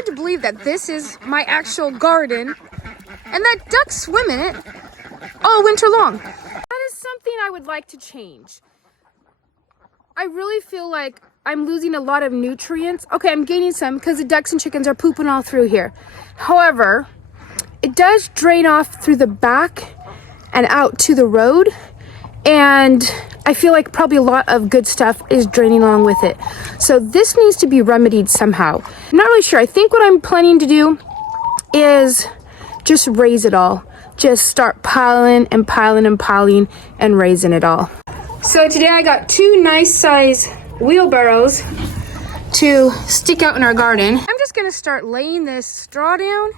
hard to believe that this is my actual garden and that ducks swim in it all winter long. That is something I would like to change. I really feel like I'm losing a lot of nutrients. Okay, I'm gaining some because the ducks and chickens are pooping all through here. However, it does drain off through the back and out to the road. And I feel like probably a lot of good stuff is draining along with it. So this needs to be remedied somehow. I'm not really sure. I think what I'm planning to do is just raise it all. Just start piling and piling and piling and raising it all. So today I got 2 nice size wheelbarrows to stick out in our garden. I'm just gonna start laying this straw down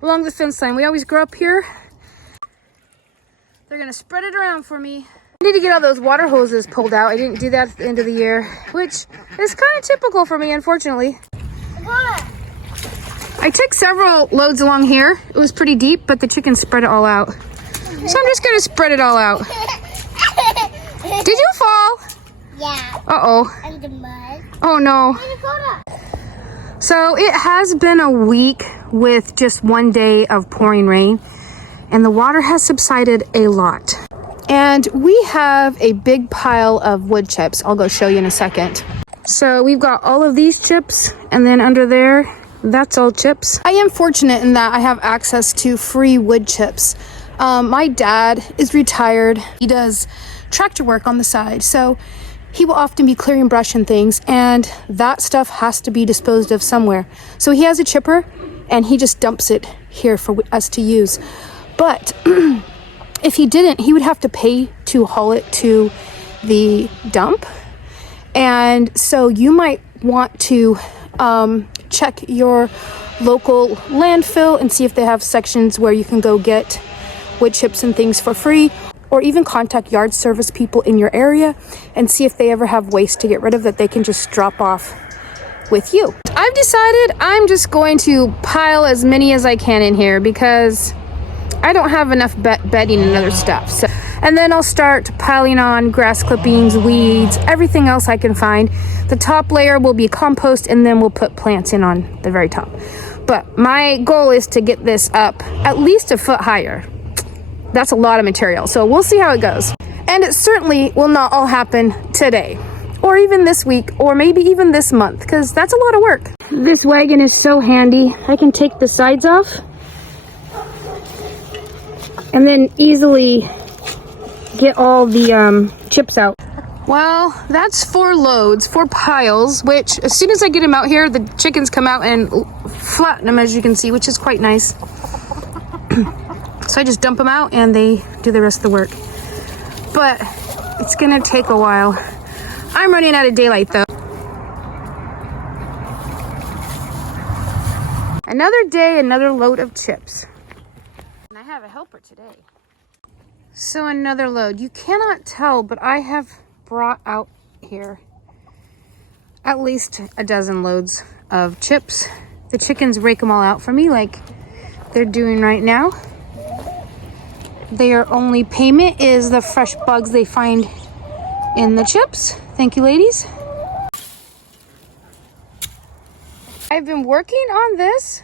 along the fence line. We always grow up here. They're gonna spread it around for me. I need to get all those water hoses pulled out. I didn't do that at the end of the year, which is kind of typical for me, unfortunately. I took several loads along here. It was pretty deep, but the chickens spread it all out. So I'm just gonna spread it all out. Did you fall? Yeah. Uh-oh. And the mud. Oh no. So it has been a week with just 1 day of pouring rain, and the water has subsided a lot. And we have a big pile of wood chips. I'll go show you in a second. So we've got all of these chips, and then under there, that's all chips. I am fortunate in that I have access to free wood chips. My dad is retired. He does tractor work on the side, so he will often be clearing brush and things, and that stuff has to be disposed of somewhere. So he has a chipper, and he just dumps it here for us to use. But if he didn't, he would have to pay to haul it to the dump. And so you might want to check your local landfill and see if they have sections where you can go get wood chips and things for free, or even contact yard service people in your area and see if they ever have waste to get rid of that they can just drop off with you. I've decided I'm just going to pile as many as I can in here because I don't have enough bedding and other stuff. So, and then I'll start piling on grass clippings, weeds, everything else I can find. The top layer will be compost, and then we'll put plants in on the very top. But my goal is to get this up at least a foot higher. That's a lot of material, so we'll see how it goes. And it certainly will not all happen today, or even this week, or maybe even this month, because that's a lot of work. This wagon is so handy. I can take the sides off and then easily get all the chips out. Well, that's 4 loads, 4 piles, which as soon as I get them out here, the chickens come out and flatten them, as you can see, which is quite nice. So I just dump them out and they do the rest of the work. But it's gonna take a while. I'm running out of daylight though. Another day, another load of chips. And I have a helper today. So another load. You cannot tell, but I have brought out here at least a dozen loads of chips. The chickens rake them all out for me like they're doing right now. Their only payment is the fresh bugs they find in the chips. Thank you, ladies. I've been working on this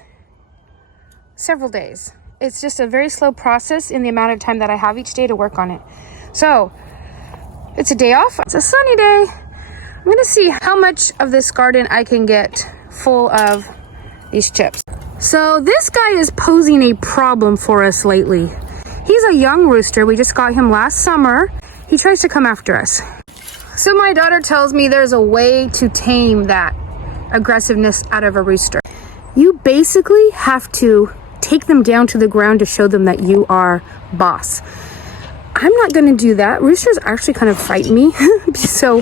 several days. It's just a very slow process in the amount of time that I have each day to work on it. So it's a day off. It's a sunny day. I'm gonna see how much of this garden I can get full of these chips. So this guy is posing a problem for us lately. He's a young rooster. We just got him last summer. He tries to come after us. So my daughter tells me there's a way to tame that aggressiveness out of a rooster. You basically have to take them down to the ground to show them that you are boss. I'm not going to do that. Roosters actually kind of frighten me. So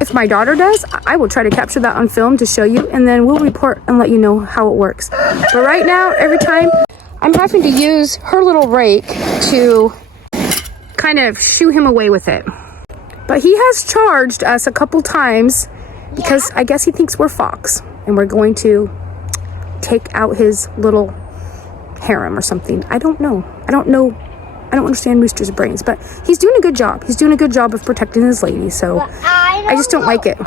if my daughter does, I will try to capture that on film to show you, and then we'll report and let you know how it works. But right now, every time, I'm having to use her little rake to kind of shoo him away with it. But he has charged us a couple times because I guess he thinks we're fox, and we're going to take out his little harem or something. I don't know. I don't understand roosters' brains, but he's doing a good job. He's doing a good job of protecting his lady, so I just don't like it.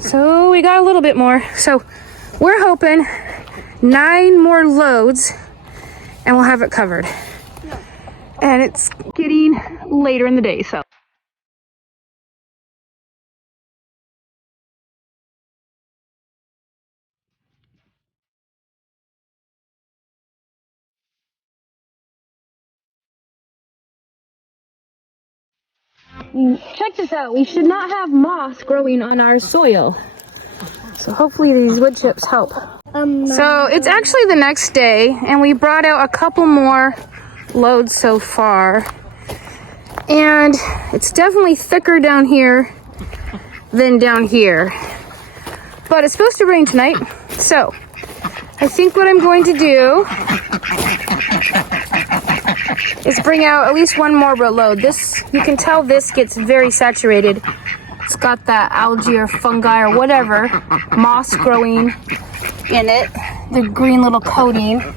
So we got a little bit more. So we're hoping 9 more loads and we'll have it covered. And it's getting later in the day, so. Check this out. We should not have moss growing on our soil. So hopefully these wood chips help. So it's actually the next day, and we brought out a couple more loads so far. And it's definitely thicker down here than down here. But it's supposed to rain tonight. So I think what I'm going to do is bring out at least one more load. This, you can tell this gets very saturated. It's got that algae or fungi or whatever, moss growing in it, the green little coating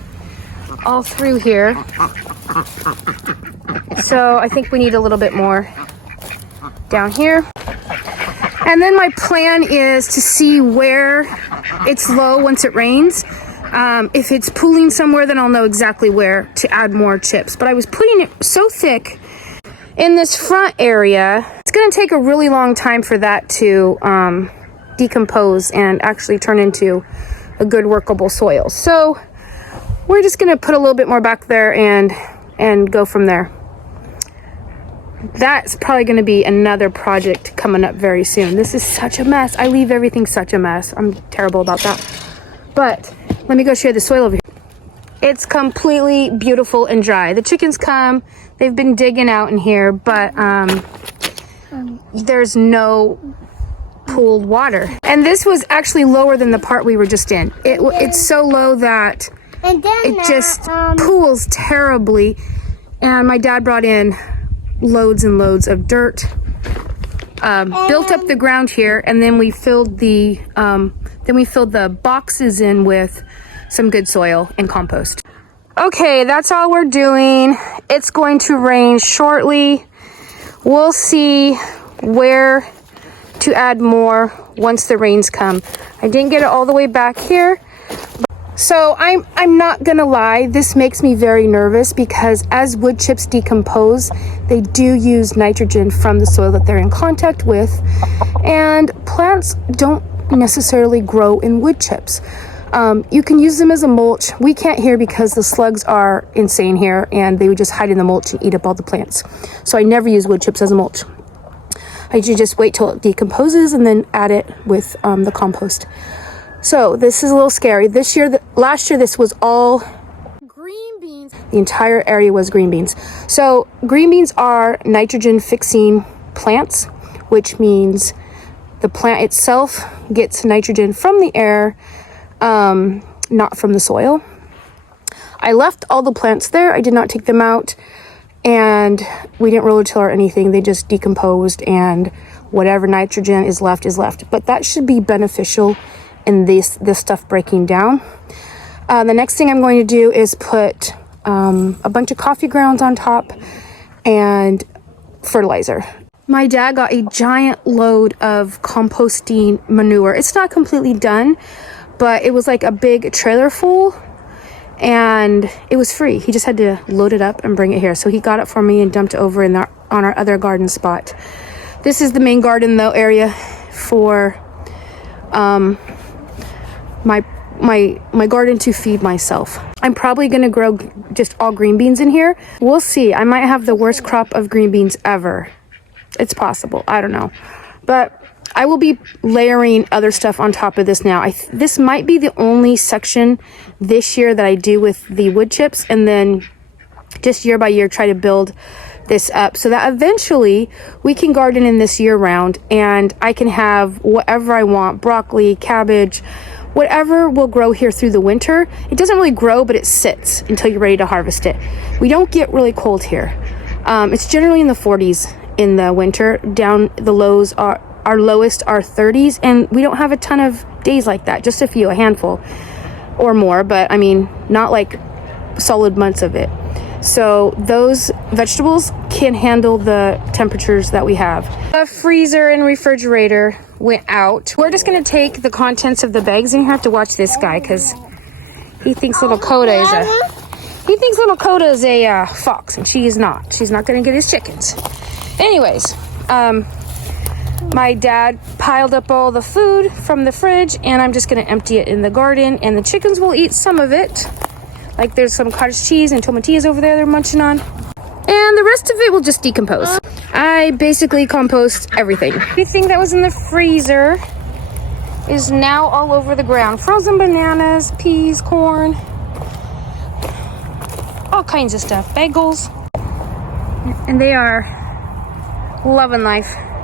all through here. So I think we need a little bit more down here. And then my plan is to see where it's low once it rains. If it's pooling somewhere, then I'll know exactly where to add more chips. But I was putting it so thick in this front area, it's going to take a really long time for that to decompose and actually turn into a good workable soil. So we're just going to put a little bit more back there and go from there. That's probably going to be another project coming up very soon. This is such a mess. I leave everything such a mess. I'm terrible about that. But let me go show you the soil over here. It's completely beautiful and dry. The chickens come, they've been digging out in here, but there's no pooled water. And this was actually lower than the part we were just in. It's so low that it just pools terribly. And my dad brought in loads and loads of dirt, built up the ground here, and then we filled the boxes in with some good soil and compost. Okay, that's all we're doing. It's going to rain shortly. We'll see where to add more once the rains come. I didn't get it all the way back here. So I'm not gonna lie, this makes me very nervous because as wood chips decompose, they do use nitrogen from the soil that they're in contact with, and plants don't necessarily grow in wood chips. You can use them as a mulch. We can't here because the slugs are insane here and they would just hide in the mulch and eat up all the plants. So I never use wood chips as a mulch. I usually just wait till it decomposes and then add it with the compost. So this is a little scary. Last year, this was all green beans. The entire area was green beans. So green beans are nitrogen fixing plants, which means the plant itself gets nitrogen from the air, not from the soil. I left all the plants there. I did not take them out, and we didn't rototill or anything. They just decomposed, and whatever nitrogen is left is left. But that should be beneficial in this stuff breaking down. The next thing I'm going to do is put a bunch of coffee grounds on top and fertilizer. My dad got a giant load of composting manure. It's not completely done, but it was like a big trailer full and it was free. He just had to load it up and bring it here. So he got it for me and dumped it over on our other garden spot. This is the main garden though area for my garden to feed myself. I'm probably gonna grow just all green beans in here. We'll see. I might have the worst crop of green beans ever. It's possible. I don't know. But I will be layering other stuff on top of this now. This might be the only section this year that I do with the wood chips, and then just year by year try to build this up so that eventually we can garden in this year round and I can have whatever I want, broccoli, cabbage, whatever will grow here through the winter. It doesn't really grow, but it sits until you're ready to harvest it. We don't get really cold here. It's generally in the 40s in the winter. Down the lows are, our lowest are 30s, and we don't have a ton of days like that, just a few, a handful or more, but I mean, not like solid months of it. So those vegetables can handle the temperatures that we have. A freezer and refrigerator. went out. We're just gonna take the contents of the bags, and you have to watch this guy because he thinks little Coda is a fox, and she is not. She's not gonna get his chickens. Anyways, my dad piled up all the food from the fridge, and I'm just gonna empty it in the garden, and the chickens will eat some of it. Like there's some cottage cheese and tomatillas over there they're munching on. And the rest of it will just decompose. I basically compost everything. Everything that was in the freezer is now all over the ground. Frozen bananas, peas, corn, all kinds of stuff. Bagels. And they are loving life.